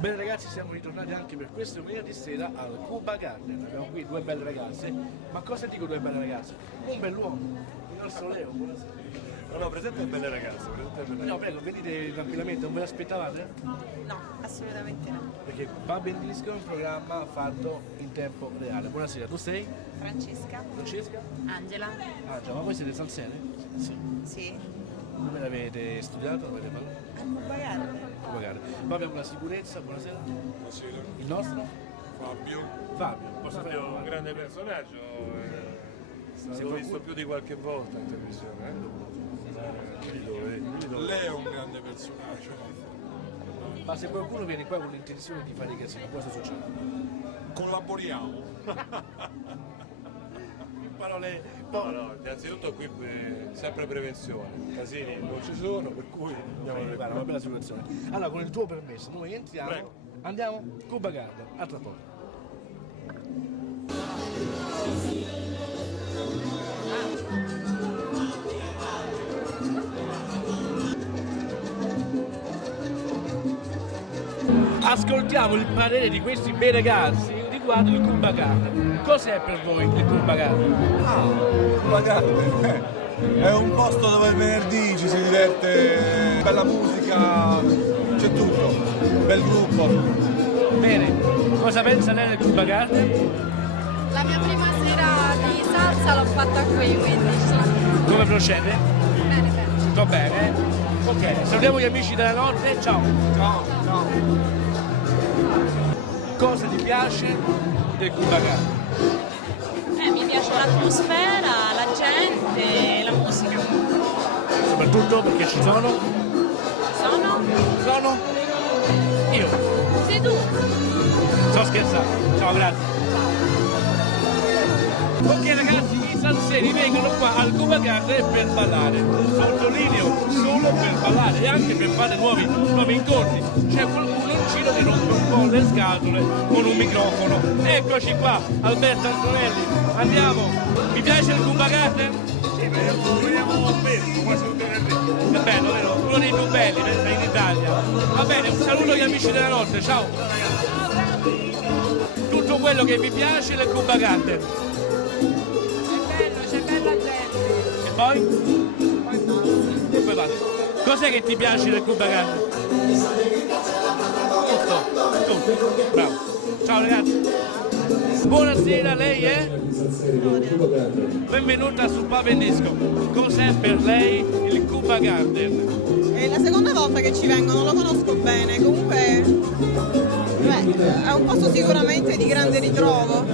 Bene ragazzi, siamo ritornati anche per questo venerdì sera al Cuba Garden. Abbiamo qui due belle ragazze. Ma cosa dico due belle ragazze? Un bell'uomo, il nostro Leo, buonasera. No, presente belle ragazze, presente belle No, prego, venite tranquillamente, non ve l'aspettavate? No, assolutamente no. Perché Va Ben Disco è un programma fatto in tempo reale. Buonasera, tu sei? Francesca? Francesca? Angela? Ah già, ma voi siete salsiane? Sì. Sì. Dove l'avete studiato? Dove avete fatto? A Cuba Garden. Cuba Garden. Poi abbiamo la sicurezza, buonasera. Buonasera. Il nostro? Fabio. Fabio. Posso fare Fabio è un una grande personaggio, l'ho visto più di qualche volta in televisione. Lei è un grande personaggio. Ma se qualcuno viene qua con l'intenzione di fare casino, cosa succede? Collaboriamo. Parole. No, innanzitutto qui sempre prevenzione, casini non ci sono, per cui andiamo alle Guarda, una bella situazione. Allora, con il tuo permesso, noi entriamo, Prego. andiamo, Cuba Garden, a tra poco. Ascoltiamo il parere di questi bei ragazzi riguardo il Cuba Garden. Cos'è per voi il Cuba Garden? Cuba Garden è un posto dove il venerdì ci si diverte, bella musica, c'è tutto, un bel gruppo. Bene, cosa pensa lei del Cuba Garden? La mia prima sera di salsa l'ho fatta qui, quindi sì. Come procede? Bene, bene. Tutto bene? Ok, salutiamo gli amici della notte, ciao! Ciao. Cosa ti piace del Cuba Garden? Mi piace l'atmosfera, la gente, la musica. Soprattutto perché ci sono? Sono? Io. Sei tu? Sto scherzando. Ciao, grazie. Ok ragazzi, i salseri vengono qua al Cuba Garden per ballare. Sottolineo, solo per ballare e anche per fare nuovi incontri. C'è qualcuno in giro che rompe un po' le scatole con un microfono. Eccoci qua, Alberto Antonelli. Andiamo. Vi piace il Cuba Garden? Sì, veniamo spesso, quasi tutte le venerdì. È bello, vero? Uno dei più belli in Italia. Va bene, un saluto agli amici della notte, ciao! Tutto quello che vi piace del Cuba Garden. È bello, c'è bella gente. E poi? E poi basta. Cos'è che ti piace del Cuba Garden? Tutto. Bravo. Ciao ragazzi. Buonasera, lei è? Benvenuta su Va Ben Disco. Cos'è per lei il Cuba Garden? È la seconda volta che ci vengo, non lo conosco bene, comunque è un posto sicuramente di grande ritrovo,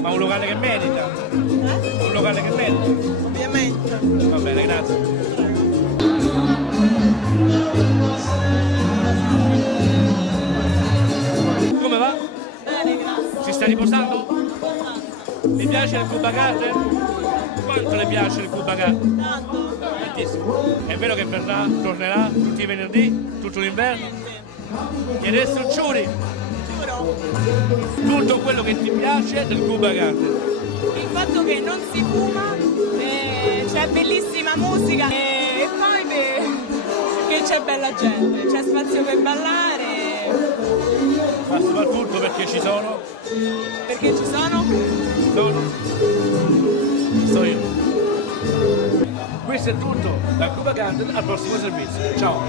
Ma un locale che merita? Un locale che merita? ovviamente. Va bene, grazie. Come va? Bene, grazie. Si sta riposando? Mi piace il Cuba Garden? Quanto le piace il Cuba Garden? Tanto. Tantissimo. È vero che verrà, tornerà tutti i venerdì, tutto l'inverno? E adesso Ciuri, Giuro. Tutto quello che ti piace del Cuba Garden. Il fatto che non si fuma, c'è bellissima musica e poi che c'è bella gente, c'è spazio per ballare, ma soprattutto perché ci sono, perché ci sono. sto io. Questo è tutto dal Cuba Garden, al prossimo servizio. Ciao!